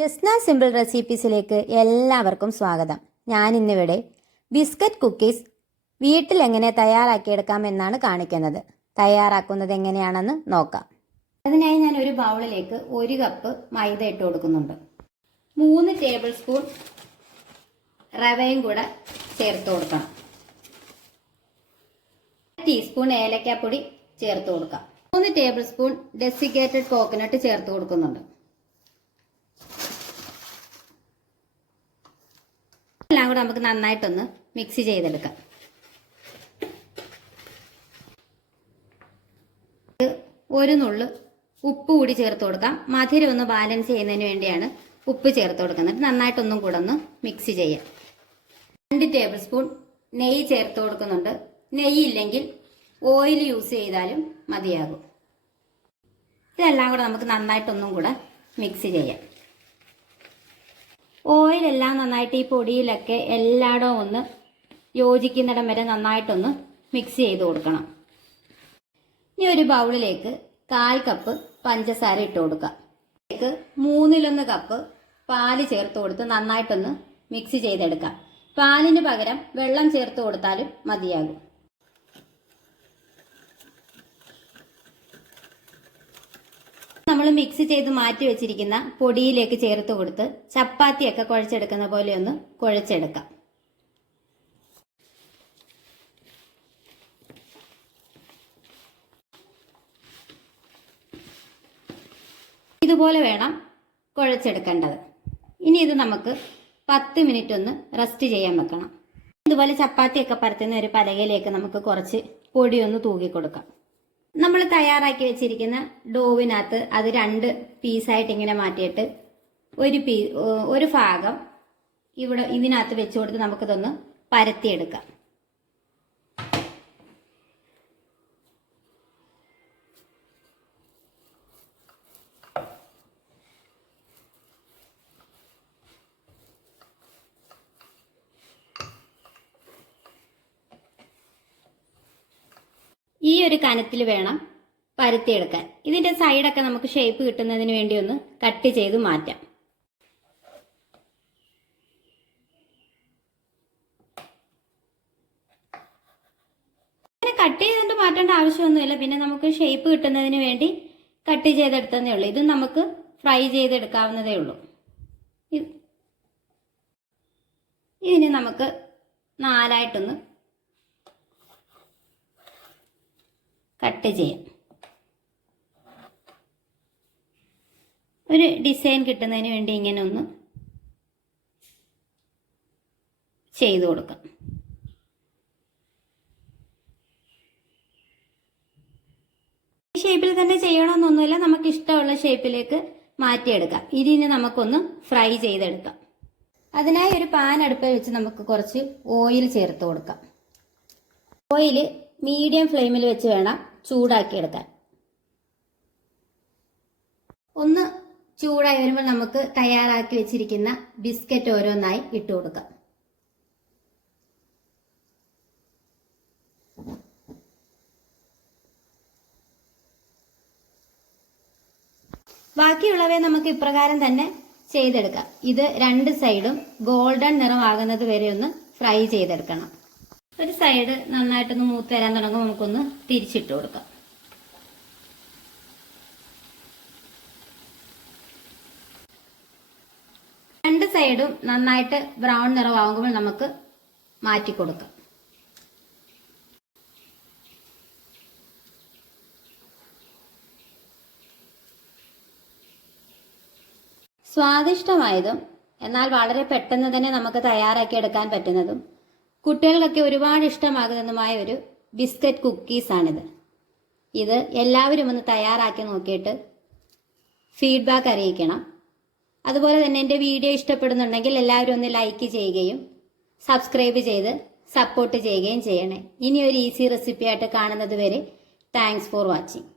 Jasna simple റെസിപ്പീസിലേക്ക് എല്ലാവർക്കും സ്വാഗതം. ഞാനിന്നിവിടെ ബിസ്ക്കറ്റ് കുക്കീസ് വീട്ടിൽ എങ്ങനെ തയ്യാറാക്കിയെടുക്കാം എന്നാണ് കാണിക്കുന്നത്. തയ്യാറാക്കുന്നത് എങ്ങനെയാണെന്ന് നോക്കാം. അതിനായി ഞാൻ ഒരു ബൗളിലേക്ക് 1 കപ്പ് മൈദ ഇട്ട് കൊടുക്കുന്നുണ്ട്. 3 ടേബിൾ സ്പൂൺ റവയും കൂടെ ചേർത്ത് കൊടുക്കണം. 1 ടീസ്പൂൺ ഏലക്കാപ്പൊടി ചേർത്ത് കൊടുക്കാം. 3 ടേബിൾ സ്പൂൺ ഡെസിക്കേറ്റഡ് കോക്കനട്ട് ചേർത്ത് കൊടുക്കുന്നുണ്ട്. എല്ലാം കൂടെ നമുക്ക് നന്നായിട്ടൊന്ന് മിക്സ് ചെയ്തെടുക്കാം. ഒരു നുള്ളു ഉപ്പ് കൂടി ചേർത്ത് കൊടുക്കാം. മധുരം ഒന്ന് ബാലൻസ് ചെയ്യുന്നതിന് വേണ്ടിയാണ് ഉപ്പ് ചേർത്ത് കൊടുക്കുന്നത്. നന്നായിട്ടൊന്നും കൂടെ ഒന്ന് മിക്സ് ചെയ്യാം. 2 ടേബിൾ സ്പൂൺ നെയ്യ് ചേർത്ത് കൊടുക്കുന്നുണ്ട്. നെയ്യ് ഇല്ലെങ്കിൽ ഓയിൽ യൂസ് ചെയ്താലും മതിയാകും. ഇതെല്ലാം കൂടെ നമുക്ക് നന്നായിട്ടൊന്നും കൂടെ മിക്സ് ചെയ്യാം. ഓയിലെല്ലാം നന്നായിട്ട് ഈ പൊടിയിലൊക്കെ എല്ലായിടവും ഒന്ന് യോജിക്കുന്നിടം വരെ നന്നായിട്ടൊന്ന് മിക്സ് ചെയ്ത് കൊടുക്കണം. ഇനി ഒരു ബൗളിലേക്ക് 1/4 കപ്പ് പഞ്ചസാര ഇട്ട് കൊടുക്കാം. ഇതിലേക്ക് 1/3 കപ്പ് പാല് ചേർത്ത് കൊടുത്ത് നന്നായിട്ടൊന്ന് മിക്സ് ചെയ്തെടുക്കാം. പാലിന് പകരം വെള്ളം ചേർത്ത് കൊടുത്താലും മതിയാകും. നമ്മൾ മിക്സ് ചെയ്ത് മാറ്റി വെച്ചിരിക്കുന്ന പൊടിയിലേക്ക് ചേർത്ത് കൊടുത്ത് ചപ്പാത്തിയൊക്കെ കുഴച്ചെടുക്കുന്ന പോലെ ഒന്ന് കുഴച്ചെടുക്കാം. ഇതുപോലെ വേണം കുഴച്ചെടുക്കേണ്ടത്. ഇനി ഇത് നമുക്ക് 10 മിനിറ്റ് ഒന്ന് റെസ്റ്റ് ചെയ്യാൻ വെക്കണം. ഇതുപോലെ ചപ്പാത്തിയൊക്കെ പരത്തുന്ന ഒരു പലകയിലേക്ക് നമുക്ക് കുറച്ച് പൊടി ഒന്ന് തൂക്കി കൊടുക്കാം. നമ്മൾ തയ്യാറാക്കി വെച്ചിരിക്കുന്ന ഡോവിനകത്ത് അത് 2 പീസായിട്ട് ഇങ്ങനെ മാറ്റിയിട്ട് ഒരു ഭാഗം ഇവിടെ ഇതിനകത്ത് വെച്ച് കൊടുത്ത് നമുക്കിതൊന്ന് പരത്തിയെടുക്കാം. ഈ ഒരു കനത്തിൽ വേണം പരത്തിയെടുക്കാൻ. ഇതിന്റെ സൈഡൊക്കെ നമുക്ക് ഷേപ്പ് കിട്ടുന്നതിന് വേണ്ടി ഒന്ന് കട്ട് ചെയ്ത് മാറ്റാം. അങ്ങനെ കട്ട് ചെയ്തിട്ട് മാറ്റേണ്ട ആവശ്യമൊന്നുമില്ല. പിന്നെ നമുക്ക് ഷേപ്പ് കിട്ടുന്നതിന് വേണ്ടി കട്ട് ചെയ്തെടുത്തതേ ഉള്ളൂ. ഇത് നമുക്ക് ഫ്രൈ ചെയ്തെടുക്കാവുന്നതേ ഉള്ളൂ. ഇതിന് നമുക്ക് 4ആയിട്ടൊന്ന് കട്ട് ചെയ്യാം. ഒരു ഡിസൈൻ കിട്ടുന്നതിന് വേണ്ടി ഇങ്ങനെ ഒന്ന് ചെയ്തു കൊടുക്കാം. ഈ ഷേപ്പിൽ തന്നെ ചെയ്യണമെന്നൊന്നുമില്ല. നമുക്ക് ഇഷ്ടമുള്ള ഷേപ്പിലേക്ക് മാറ്റിയെടുക്കാം. ഇതിന് നമുക്കൊന്ന് ഫ്രൈ ചെയ്തെടുക്കാം. അതിനായി ഒരു പാൻ അടുപ്പിൽ വെച്ച് നമുക്ക് കുറച്ച് ഓയിൽ ചേർത്ത് കൊടുക്കാം. ഓയിൽ മീഡിയം ഫ്ലെയിമിൽ വെച്ച് വേണം ചൂടാക്കിയെടുക്കാൻ. ഒന്ന് ചൂടായി വരുമ്പോൾ നമുക്ക് തയ്യാറാക്കി വെച്ചിരിക്കുന്ന ബിസ്ക്കറ്റ് ഓരോന്നായി ഇട്ട് കൊടുക്കാം. ബാക്കിയുള്ളവയെ നമുക്ക് ഇപ്രകാരം തന്നെ ചെയ്തെടുക്കാം. ഇത് 2 സൈഡും ഗോൾഡൻ നിറമാകുന്നത് വരെ ഒന്ന് ഫ്രൈ ചെയ്തെടുക്കണം. ഒരു സൈഡ് നന്നായിട്ടൊന്ന് മൂത്ത് വരാൻ തുടങ്ങുമ്പോൾ നമുക്കൊന്ന് തിരിച്ചിട്ട് കൊടുക്കാം. രണ്ട് സൈഡും നന്നായിട്ട് ബ്രൗൺ നിറമാകുമ്പോൾ നമുക്ക് മാറ്റി കൊടുക്കാം. സ്വാദിഷ്ടമായതും എന്നാൽ വളരെ പെട്ടെന്ന് തന്നെ നമുക്ക് തയ്യാറാക്കി എടുക്കാൻ പറ്റുന്നതും കുട്ടികൾക്കൊക്കെ ഒരുപാട് ഇഷ്ടമാകുന്നതുമായ ഒരു ബിസ്ക്കറ്റ് കുക്കീസാണിത്. ഇത് എല്ലാവരും ഒന്ന് തയ്യാറാക്കി നോക്കിയിട്ട് ഫീഡ്ബാക്ക് അറിയിക്കണം. അതുപോലെ തന്നെ എൻ്റെ വീഡിയോ ഇഷ്ടപ്പെടുന്നുണ്ടെങ്കിൽ എല്ലാവരും ഒന്ന് ലൈക്ക് ചെയ്യുകയും സബ്സ്ക്രൈബ് ചെയ്ത് സപ്പോർട്ട് ചെയ്യുകയും ചെയ്യണേ. ഇനി ഒരു ഈസി റെസിപ്പി ആയിട്ട് കാണുന്നത് വരെ താങ്ക്സ് ഫോർ വാച്ചിങ്.